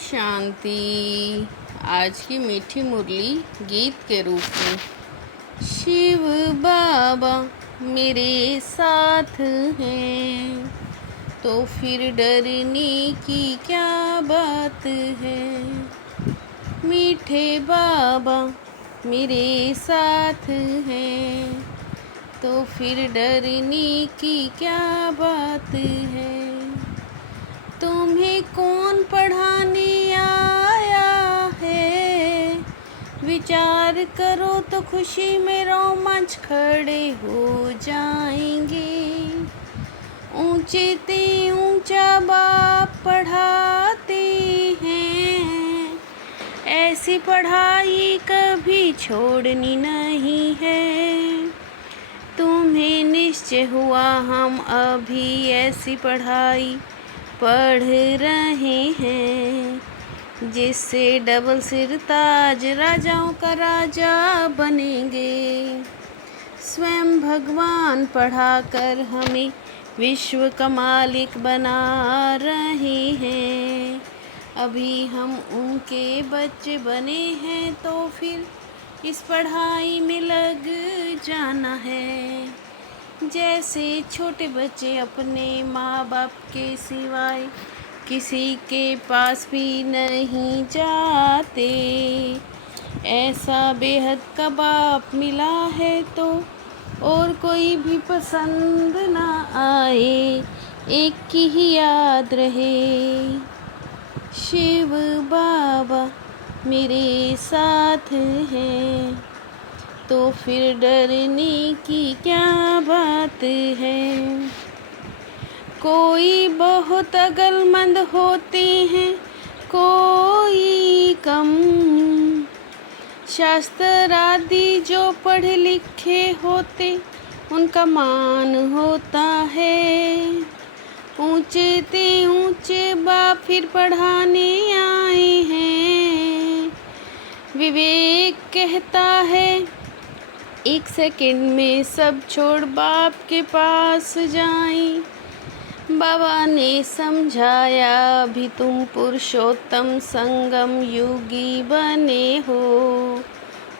शांति। आज की मीठी मुरली गीत के रूप में। शिव बाबा मेरे साथ हैं तो फिर डरने की क्या बात है। मीठे बाबा मेरे साथ हैं तो फिर डरने की क्या बात है। तुम्हें कौन पढ़ाने आया है, विचार करो तो खुशी में रोमांच खड़े हो जाएंगे। ऊंचे ते ऊंचा बाप पढ़ाते हैं, ऐसी पढ़ाई कभी छोड़नी नहीं है। तुम्हें निश्चय हुआ हम अभी ऐसी पढ़ाई पढ़ रहे हैं, जिससे डबल सिर ताज राजाओं का राजा बनेंगे। स्वयं भगवान पढ़ाकर हमें विश्व का मालिक बना रहे हैं। अभी हम उनके बच्चे बने हैं तो फिर इस पढ़ाई में लग जाना है। जैसे छोटे बच्चे अपने माँ बाप के सिवाय किसी के पास भी नहीं जाते, ऐसा बेहद का बाप मिला है तो और कोई भी पसंद ना आए, एक की ही याद रहे। शिव बाबा मेरे साथ हैं तो फिर डरने की क्या बात है। कोई बहुत अक्लमंद होते हैं, कोई कम। शास्त्र आदि जो पढ़े लिखे होते उनका मान होता है। ऊंचे ते ऊंचे बाप फिर पढ़ाने आए हैं। विवेक कहता है एक सेकंड में सब छोड़ बाप के पास जाएं। बाबा ने समझाया अभी तुम पुरुषोत्तम संगम युगी बने हो।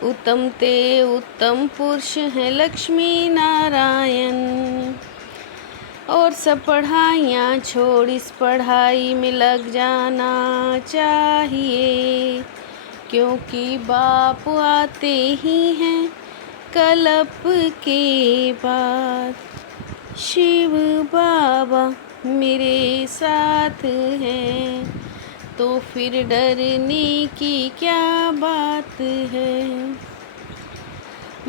उत्तम ते उत्तम पुरुष हैं लक्ष्मी नारायण। और सब पढ़ाइयाँ छोड़ इस पढ़ाई में लग जाना चाहिए, क्योंकि बाप आते ही हैं कल्प के बाद। शिव बाबा मेरे साथ हैं तो फिर डरने की क्या बात है।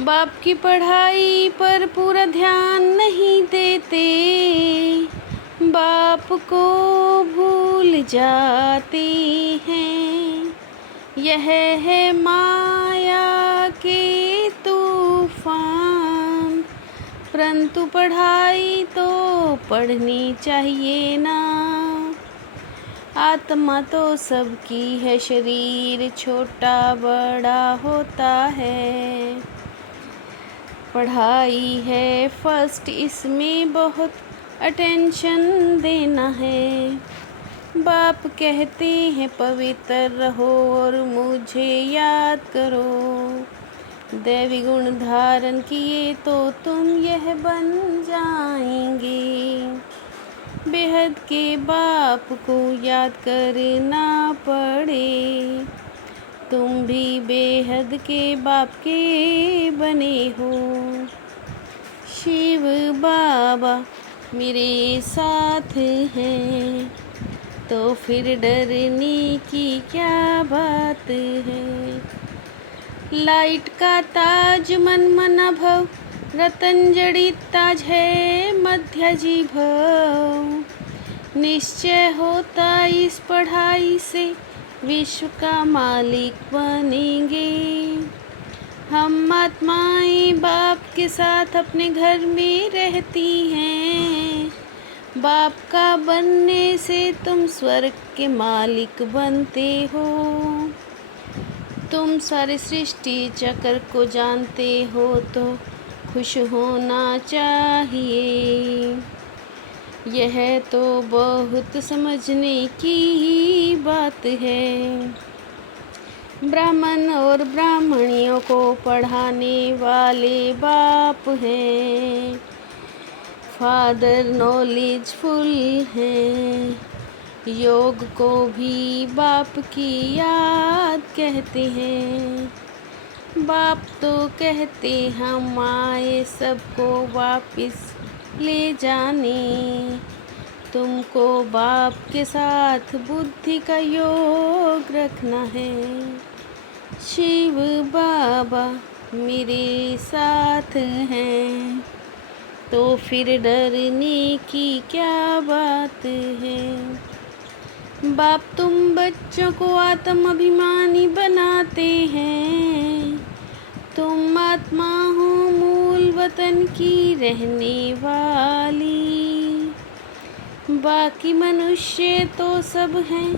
बाप की पढ़ाई पर पूरा ध्यान नहीं देते, बाप को भूल जाते हैं। यह है माया के तूफान, परंतु पढ़ाई तो पढ़नी चाहिए ना। आत्मा तो सबकी है, शरीर छोटा बड़ा होता है। पढ़ाई है फर्स्ट, इसमें बहुत अटेंशन देना है। बाप कहते हैं पवित्र रहो और मुझे याद करो। दैवी गुण धारण किए तो तुम यह बन जाएंगे। बेहद के बाप को याद करना पड़े, तुम भी बेहद के बाप के बने हो। शिव बाबा मेरे साथ हैं तो फिर डरने की क्या बात है। लाइट का ताज मन मना भव, रतन जड़ित ताज है मध्याजी भव। निश्चय होता इस पढ़ाई से विश्व का मालिक बनेंगे। हम आत्माएं बाप के साथ अपने घर में रहती हैं। बाप का बनने से तुम स्वर्ग के मालिक बनते हो। तुम सारे सृष्टि चक्र को जानते हो तो खुश होना चाहिए। यह तो बहुत समझने की बात है। ब्राह्मण और ब्राह्मणियों को पढ़ाने वाले बाप हैं, फादर नॉलेजफुल हैं। योग को भी बाप की याद कहते हैं। बाप तो कहते हम आए सबको वापिस ले जाने। तुमको बाप के साथ बुद्धि का योग रखना है। शिव बाबा मेरे साथ हैं, तो फिर डरने की क्या बात है। बाप तुम बच्चों को आत्म अभिमानी बनाते हैं। तुम आत्मा हो मूल वतन की रहने वाली। बाकी मनुष्य तो सब हैं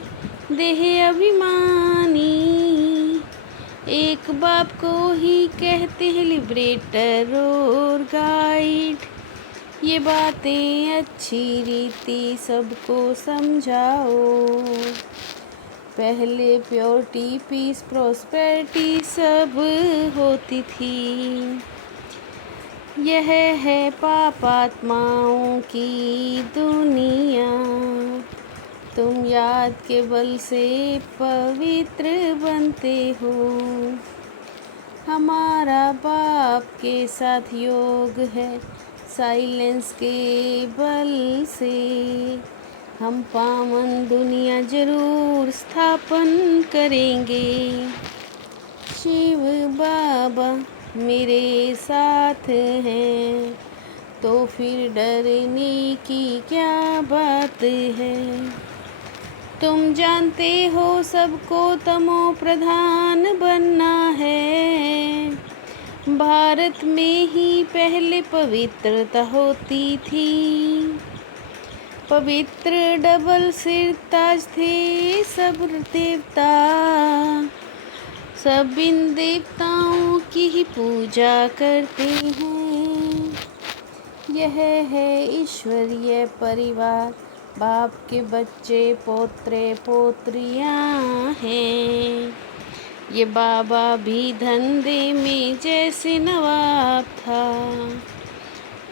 देह अभिमानी। एक बाप को ही कहते हैं लिबरेटर और गाइड। ये बातें अच्छी रीति सबको समझाओ। पहले प्योरिटी पीस प्रॉस्पेरिटी सब होती थी। यह है पापात्माओं की दुनिया। तुम याद के बल से पवित्र बनते हो। हमारा बाप के साथ योग है, साइलेंस के बल से हम पावन दुनिया जरूर स्थापन करेंगे। शिव बाबा मेरे साथ हैं, तो फिर डरने की क्या बात है। तुम जानते हो सबको तमो प्रधान बनना है। भारत में ही पहले पवित्रता होती थी। पवित्र डबल सिर ताज थे सब देवता। सब इन देवताओं की ही पूजा करते हैं। यह है ईश्वरीय परिवार, बाप के बच्चे पोत्रे पोत्रियां हैं। ये बाबा भी धंधे में जैसे नवाब था।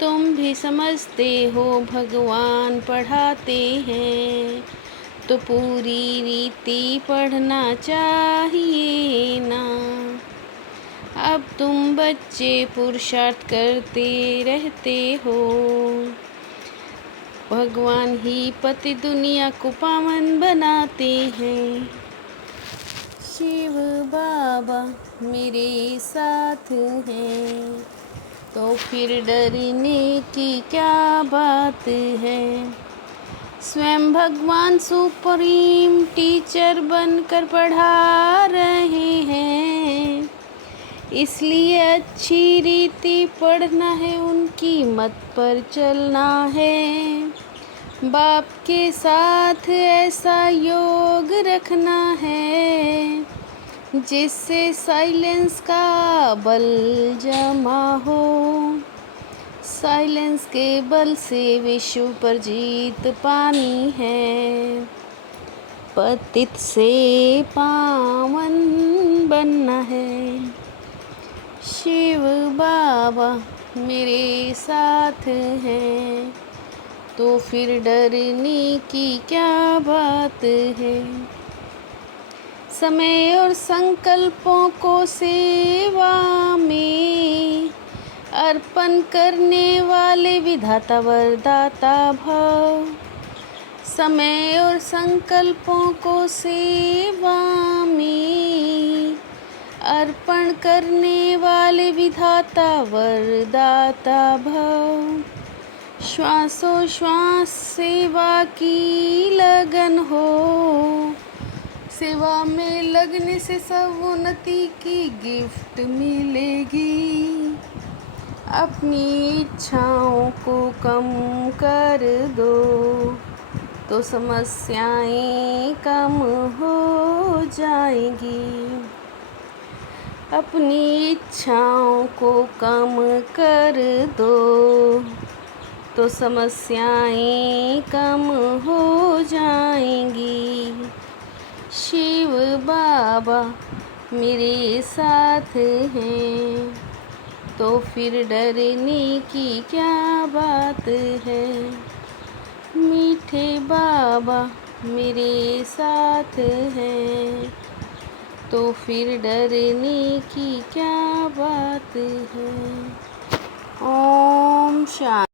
तुम भी समझते हो भगवान पढ़ाते हैं, तो पूरी रीति पढ़ना चाहिए ना। अब तुम बच्चे पुरुषार्थ करते रहते हो। भगवान ही पति दुनिया को पावन बनाते हैं। शिव बाबा मेरे साथ हैं, तो फिर डरने की क्या बात है। स्वयं भगवान सुप्रीम टीचर बनकर पढ़ा रहे हैं। इसलिए अच्छी रीति पढ़ना है, उनकी मत पर चलना है। बाप के साथ ऐसा योग रखना है, जिससे साइलेंस का बल जमा हो। साइलेंस के बल से विश्व पर जीत पानी है। पतित से पावन बनना है। शिव बाबा मेरे साथ हैं, तो फिर डरने की क्या बात है। समय और संकल्पों को सेवा में अर्पण करने वाले विधाता वरदाता भव। समय और संकल्पों को सेवा में अर्पण करने वाले विधाता वरदाता भव। श्वासोश्वास सेवा की लगन हो। सेवा में लगने से सर्वोन्नति की गिफ्ट मिलेगी। अपनी इच्छाओं को कम कर दो, तो समस्याएं कम हो जाएंगी। अपनी इच्छाओं को कम कर दो, तो समस्याएं कम हो जाएंगी। शिव बाबा मेरे साथ हैं, तो फिर डरने की क्या बात है। मीठे बाबा मेरे साथ हैं, तो फिर डरने की क्या बात है। ओम शांति।